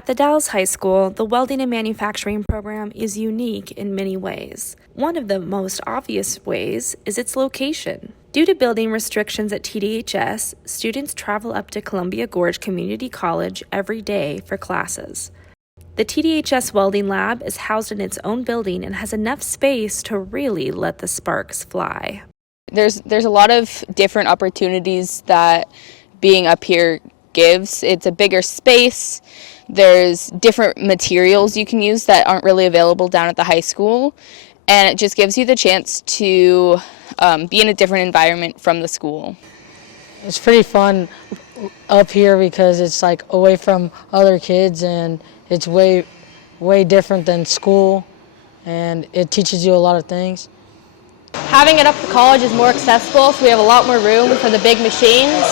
At the Dallas High School, the Welding and Manufacturing program is unique in many ways. One of the most obvious ways is its location. Due to building restrictions at TDHS, students travel up to Columbia Gorge Community College every day for classes. The TDHS Welding Lab is housed in its own building and has enough space to really let the sparks fly. There's a lot of different opportunities that being up here gives. It's a bigger space. There's different materials you can use that aren't really available down at the high school, and it just gives you the chance to be in a different environment from the school. It's pretty fun up here because it's like away from other kids, and it's way different than school, and it teaches you a lot of things. Having it up at college is more accessible, so we have a lot more room for the big machines.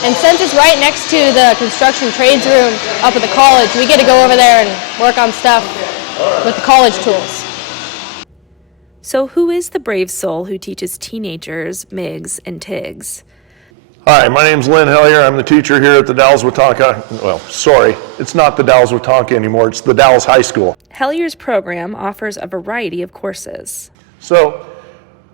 And since it's right next to the construction trades room up at the college, we get to go over there and work on stuff with the college tools. So who is the brave soul who teaches teenagers MIGs and TIGs? Hi, my name's Lynn Hellier. I'm the teacher here at the Dallas Wetonka. Well, sorry, it's not the Dallas Wetonka anymore. It's the Dallas High School. Hellier's program offers a variety of courses. So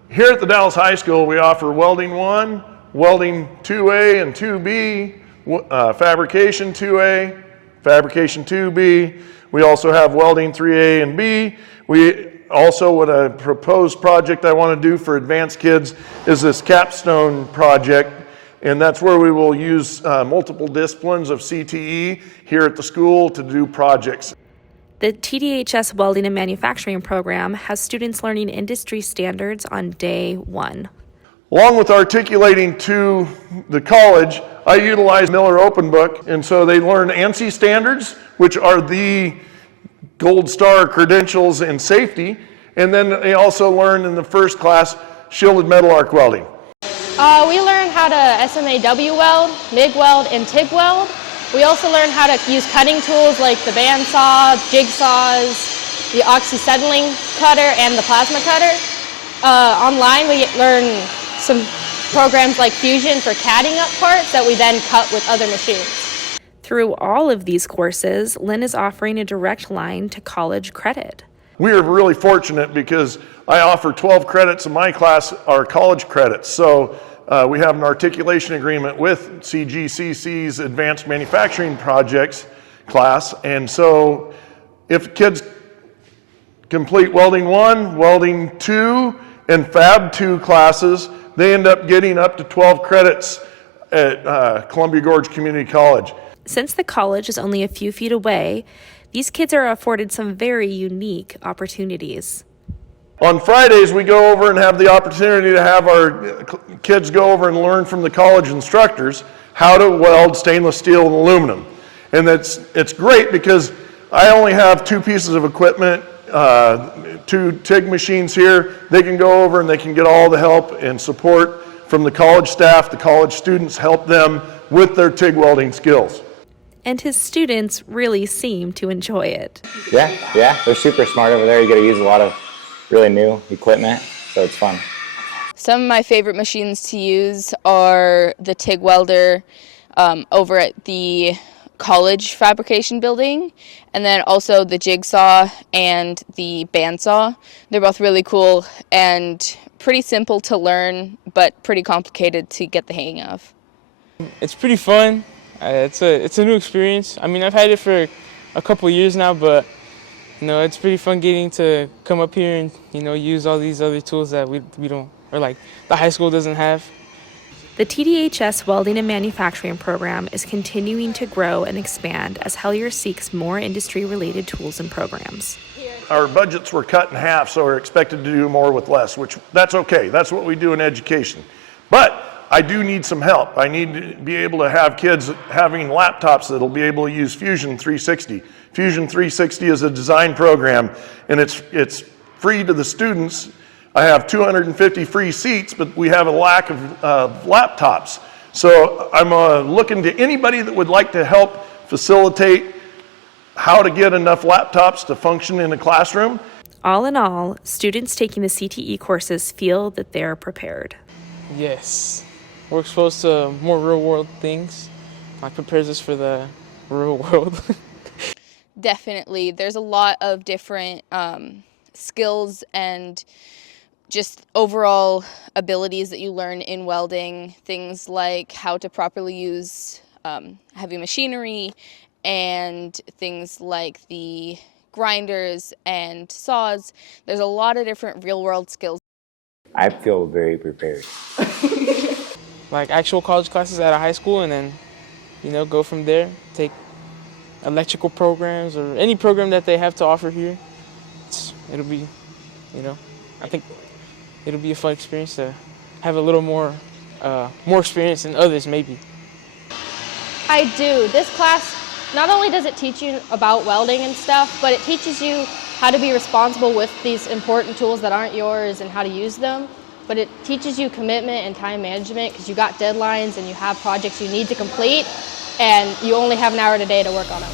here at the Dallas High School, we offer Welding 1, Welding 2A and 2B, Fabrication 2A, Fabrication 2B. We also have Welding 3A and B. We also, what a proposed project I want to do for advanced kids is this capstone project, and that's where we will use multiple disciplines of CTE here at the school to do projects. The TDHS Welding and Manufacturing program has students learning industry standards on day one. Along with articulating to the college, I utilize Miller Open Book, and so they learn ANSI standards, which are the gold star credentials in safety, and then they also learn in the first class shielded metal arc welding. We learn how to SMAW weld, MIG weld, and TIG weld. We also learn how to use cutting tools like the bandsaw, jigsaws, the oxyacetylene cutter, and the plasma cutter. Online we learn some programs like Fusion for catting up parts that we then cut with other machines. Through all of these courses, Lynn is offering a direct line to college credit. We are really fortunate because I offer 12 credits in my class are college credits. So we have an articulation agreement with CGCC's Advanced Manufacturing Projects class. And so if kids complete Welding 1, Welding 2, and Fab 2 classes, they end up getting up to 12 credits at Columbia Gorge Community College. Since the college is only a few feet away, these kids are afforded some very unique opportunities. On Fridays, we go over and have the opportunity to have our kids go over and learn from the college instructors how to weld stainless steel and aluminum. And it's great because I only have 2 pieces of equipment, 2 TIG machines here. They can go over and they can get all the help and support from the college staff. The college students help them with their TIG welding skills. And his students really seem to enjoy it. Yeah, they're super smart over there. You get to use a lot of really new equipment, so it's fun. Some of my favorite machines to use are the TIG welder over at the college fabrication building, and then also the jigsaw and the bandsaw. They're both really cool and pretty simple to learn, but pretty complicated to get the hang of. It's pretty fun. It's a new experience. I mean, I've had it for a couple years now, but it's pretty fun getting to come up here and use all these other tools that we don't, or like the high school doesn't have. The TDHS Welding and Manufacturing program is continuing to grow and expand as Hellier seeks more industry-related tools and programs. Our budgets were cut in half, so we're expected to do more with less, which that's okay. That's what we do in education. But I do need some help. I need to be able to have kids having laptops that'll be able to use Fusion 360. Fusion 360 is a design program, and it's free to the students. I have 250 free seats, but we have a lack of laptops. So I'm looking to anybody that would like to help facilitate how to get enough laptops to function in a classroom. All in all, students taking the CTE courses feel that they're prepared. Yes. We're exposed to more real-world things. Like prepares us for the real world. Definitely. There's a lot of different skills and just overall abilities that you learn in welding. Things like how to properly use heavy machinery, and things like the grinders and saws. There's a lot of different real-world skills. I feel very prepared. Like actual college classes at a high school, and then, you know, go from there, take electrical programs or any program that they have to offer here. It'll be, you know, I think it'll be a fun experience to have a little more experience than others maybe. I do. This class, not only does it teach you about welding and stuff, but it teaches you how to be responsible with these important tools that aren't yours and how to use them. But it teaches you commitment and time management, because you got deadlines and you have projects you need to complete, and you only have an hour in a day to work on them.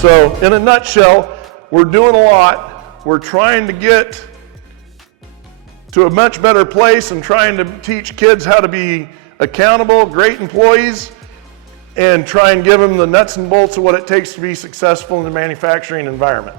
So in a nutshell, we're doing a lot. We're trying to get to a much better place and trying to teach kids how to be accountable, great employees, and try and give them the nuts and bolts of what it takes to be successful in the manufacturing environment.